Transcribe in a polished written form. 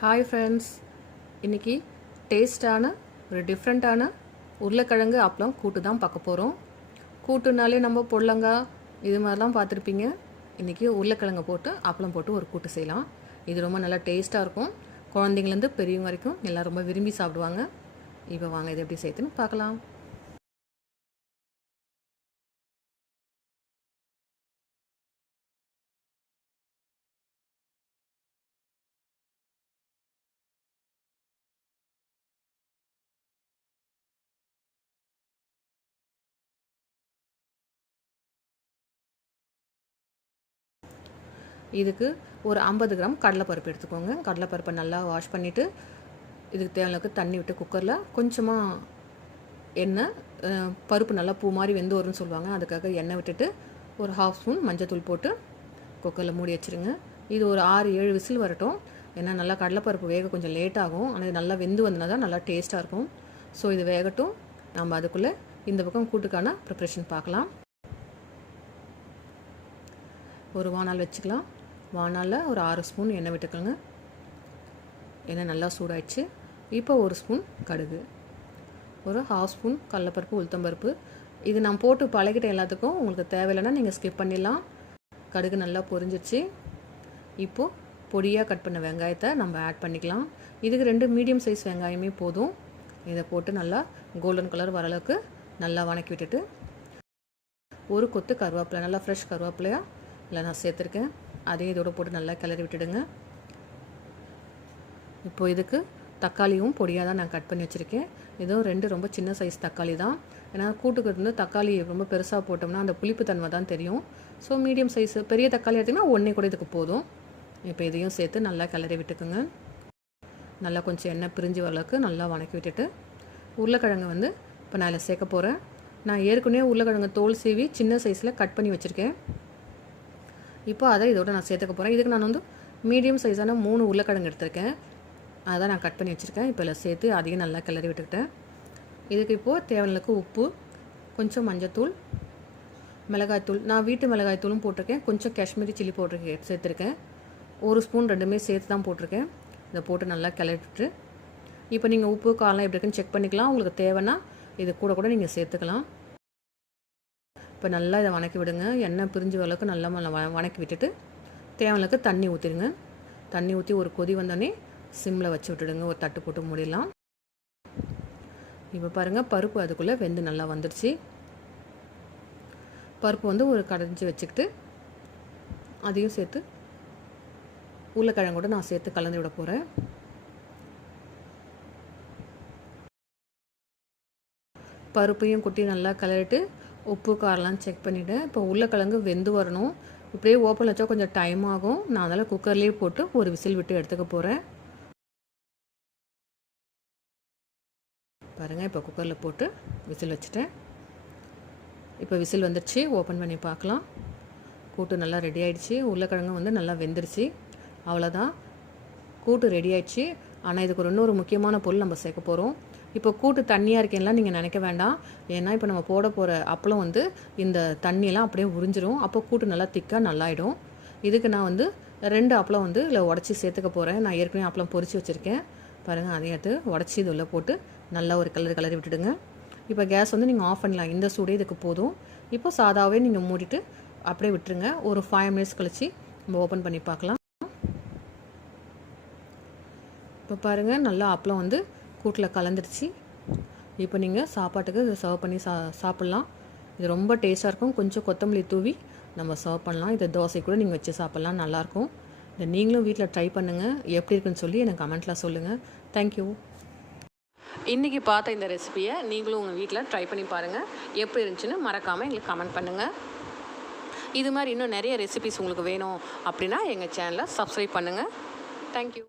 Hi friends, இன்றைக்கி டேஸ்டான ஒரு டிஃப்ரெண்ட்டான உருளைக்கிழங்கு அப்பளம் கூட்டு தான் பார்க்க போகிறோம். கூட்டுனாலே நம்ம பொடலங்காய் இது மாதிரிலாம் பார்த்துருப்பீங்க. இன்றைக்கி உருளைக்கிழங்கு போட்டு அப்பளம் போட்டு ஒரு கூட்டு செய்யலாம். இது ரொம்ப நல்லா டேஸ்ட்டாக இருக்கும். குழந்தைங்கலேருந்து பெரியவங்க வரைக்கும் எல்லாம் ரொம்ப விரும்பி சாப்பிடுவாங்க. இப்போ வாங்க இதை எப்படி செய்யுதுன்னு பார்க்கலாம். இதுக்கு ஒரு 50 கிராம் கடலைப்பருப்பு எடுத்துக்கோங்க. கடலைப்பருப்பை நல்லா வாஷ் பண்ணிவிட்டு இதுக்கு தேவையான தண்ணி விட்டு குக்கரில் கொஞ்சமாக எண்ணெய், பருப்பு நல்லா பூ மாதிரி வெந்து வரும்னு சொல்லுவாங்க, அதுக்காக எண்ணெய் விட்டுட்டு ஒரு 1/2 ஸ்பூன் மஞ்சத்தூள் போட்டு குக்கரில் மூடி வச்சுருங்க. இது ஒரு 6-7 விசில் வரட்டும். ஏன்னா நல்லா கடலைப்பருப்பு வேக கொஞ்சம் லேட் ஆகும், ஆனால் இது நல்லா வெந்து வந்தனா தான் நல்லா டேஸ்ட்டாக இருக்கும். ஸோ இது வேகட்டும். நம்ம அதுக்குள்ளே இந்த பக்கம் கூட்டுக்கான ப்ரிப்ரேஷன் பார்க்கலாம். ஒரு வானல் வச்சுக்கலாம். வானலில் ஒரு 6 ஸ்பூன் எண்ணெய் விட்டுக்கோங்க. எண்ணெய் நல்லா சூடாயிடுச்சு. இப்போ ஒரு ஸ்பூன் கடுகு, ஒரு 1/2 ஸ்பூன் கடலைப்பருப்பு, உளுத்தம்பருப்பு. இது நான் போட்டு பழகிட்ட எல்லாத்துக்கும். உங்களுக்கு தேவையில்லைன்னா நீங்கள் ஸ்கிப் பண்ணிடலாம். கடுகு நல்லா பொரிஞ்சிச்சு. இப்போது பொடியாக கட் பண்ண வெங்காயத்தை நம்ம ஆட் பண்ணிக்கலாம். இதுக்கு 2 மீடியம் சைஸ் வெங்காயமே போதும். இதை போட்டு நல்லா கோல்டன் கலர் வர அளவுக்கு நல்லா வணக்கி விட்டுட்டு ஒரு கொத்து கருவேப்பிலை, நல்லா ஃப்ரெஷ் கருவேப்பிலையாக இல்லை நான் சேர்த்துருக்கேன், அதையும் இதோடு போட்டு நல்லா கிளறி விட்டுடுங்க. இப்போது இதுக்கு தக்காளியும் பொடியாக தான் நான் கட் பண்ணி வச்சுருக்கேன். இதுவும் 2 ரொம்ப சின்ன சைஸ் தக்காளி தான். ஏன்னா கூட்டுக்கு வந்து தக்காளி ரொம்ப பெருசாக போட்டோம்னா அந்த புளிப்பு தன்மை தான் தெரியும். ஸோ மீடியம் சைஸ் பெரிய தக்காளி எடுத்திங்கன்னா ஒன்றே கூட இதுக்கு போதும். இப்போ இதையும் சேர்த்து நல்லா கிளறி விட்டுக்குங்க. நல்லா கொஞ்சம் எண்ணெய் பிரிஞ்சு வரளவுக்கு நல்லா வணக்கி விட்டுட்டு உருளைக்கிழங்கு வந்து இப்போ நான் இதில் சேர்க்க போகிறேன். நான் ஏற்கனவே உருளைக்கிழங்கு தோல் சீவி சின்ன சைஸில் கட் பண்ணி வச்சுருக்கேன். இப்போ அதை இதோட நான் சேர்த்துக்க போகிறேன். இதுக்கு நான் வந்து மீடியம் சைஸான 3 உருளைக்கிழங்கு எடுத்திருக்கேன், அதை நான் கட் பண்ணி வச்சுருக்கேன். இப்போ இதில் சேர்த்து அதையும் நல்லா கிளறி விட்டுக்கிட்டேன். இதுக்கு இப்போது தேவையானக்கு உப்பு, கொஞ்சம் மஞ்சத்தூள், மிளகாய்த்தூள். நான் வீட்டு மிளகாய்த்தூளும் போட்டிருக்கேன், கொஞ்சம் காஷ்மீரி சில்லி பவுடர் சேர்த்துருக்கேன். 1 ஸ்பூன் 2மே சேர்த்து தான் போட்டிருக்கேன். இதை போட்டு நல்லா கிளறிட்டு இப்போ நீங்கள் உப்பு காரம் எப்படி இருக்குன்னு செக் பண்ணிக்கலாம். உங்களுக்கு தேவைன்னா இது கூட நீங்கள் சேர்த்துக்கலாம். இப்போ நல்லா இதை வணக்கி விடுங்க. எண்ணெய் பிரிஞ்சு வரளவுக்கு நல்லா வணக்கி விட்டுட்டு தேவையானக்கு தண்ணி ஊற்றிடுங்க. தண்ணி ஊற்றி ஒரு கொதி வந்தோடனே சிம்மில் வச்சு விட்டுடுங்க. ஒரு தட்டு போட்டு மூடிடலாம். இப்போ பாருங்கள், பருப்பு அதுக்குள்ளே வெந்து நல்லா வந்துடுச்சு. பருப்பு வந்து ஒரு கடைஞ்சி வச்சுக்கிட்டு அதையும் சேர்த்து உருளைக்கிழங்கோட நான் சேர்த்து கலந்து விட போகிறேன். பருப்பையும் குட்டி நல்லா கலரிட்டு உப்பு காரெலாம் செக் பண்ணிவிட்டேன். இப்போ உருளைக்கிழங்கு வெந்து வரணும். இப்படியே ஓப்பன் வச்சா கொஞ்சம் டைம் ஆகும். நான் அதனால் குக்கர்லேயே போட்டு ஒரு விசில் விட்டு எடுத்துக்க போகிறேன். பாருங்கள், இப்போ குக்கரில் போட்டு விசில் வச்சுட்டேன். இப்போ விசில் வந்துடுச்சு. ஓப்பன் பண்ணி பார்க்கலாம். கூட்டு நல்லா ரெடி ஆகிடுச்சு. உருளைக்கிழங்கு வந்து நல்லா வெந்துருச்சு. அவ்வளோதான், கூட்டு ரெடி ஆகிடுச்சு. ஆனால் இதுக்கு இன்னொரு முக்கியமான பொருள் நம்ம சேர்க்க போகிறோம். இப்போ கூட்டு தண்ணியாக இருக்கேன்லாம் நீங்கள் நினைக்க வேண்டாம். ஏன்னா இப்போ நம்ம போட போகிற அப்பளம் வந்து இந்த தண்ணியெல்லாம் அப்படியே உறிஞ்சிரும். அப்போ கூட்டு நல்லா திக்காக நல்லாயிடும். இதுக்கு நான் வந்து 2 அப்பளம் வந்து இல்லை உடச்சி சேர்த்துக்க போகிறேன். நான் ஏற்கனவே அப்பளம் பொரிச்சு வச்சுருக்கேன். பாருங்கள், அதையும் எடுத்து உடச்சி இது உள்ள போட்டு நல்லா ஒரு கிளறி விட்டுடுங்க. இப்போ கேஸ் வந்து நீங்கள் ஆஃப் பண்ணலாம். இந்த சூடே இதுக்கு போதும். இப்போ சாதாவே நீங்கள் மூடிட்டு அப்படியே விட்டுருங்க. ஒரு 5 மினிட்ஸ் கழித்து நம்ம ஓப்பன் பண்ணி பார்க்கலாம். இப்போ பாருங்கள், நல்லா அப்பளம் வந்து கூட்டில் கலந்துருச்சு. இப்போ நீங்கள் சாப்பாட்டுக்கு இதை சர்வ் பண்ணி சாப்பிட்லாம். இது ரொம்ப டேஸ்ட்டாக இருக்கும். கொஞ்சம் கொத்தமல்லி தூவி நம்ம சர்வ் பண்ணலாம். இதை தோசை கூட நீங்கள் வச்சு சாப்பிட்லாம், நல்லாயிருக்கும். இதை நீங்களும் வீட்டில் ட்ரை பண்ணுங்கள். எப்படி இருக்குன்னு சொல்லி எனக்கு கமெண்ட்டில் சொல்லுங்கள். தேங்க்யூ. இன்றைக்கி பார்த்த இந்த ரெசிபியை நீங்களும் உங்கள் வீட்டில் ட்ரை பண்ணி பாருங்கள். எப்படி இருந்துச்சுன்னு மறக்காமல் எங்களுக்கு கமெண்ட் பண்ணுங்கள். இது மாதிரி இன்னும் நிறைய ரெசிபிஸ் உங்களுக்கு வேணும் அப்படின்னா எங்கள் சேனலை சப்ஸ்கிரைப் பண்ணுங்கள். தேங்க்யூ.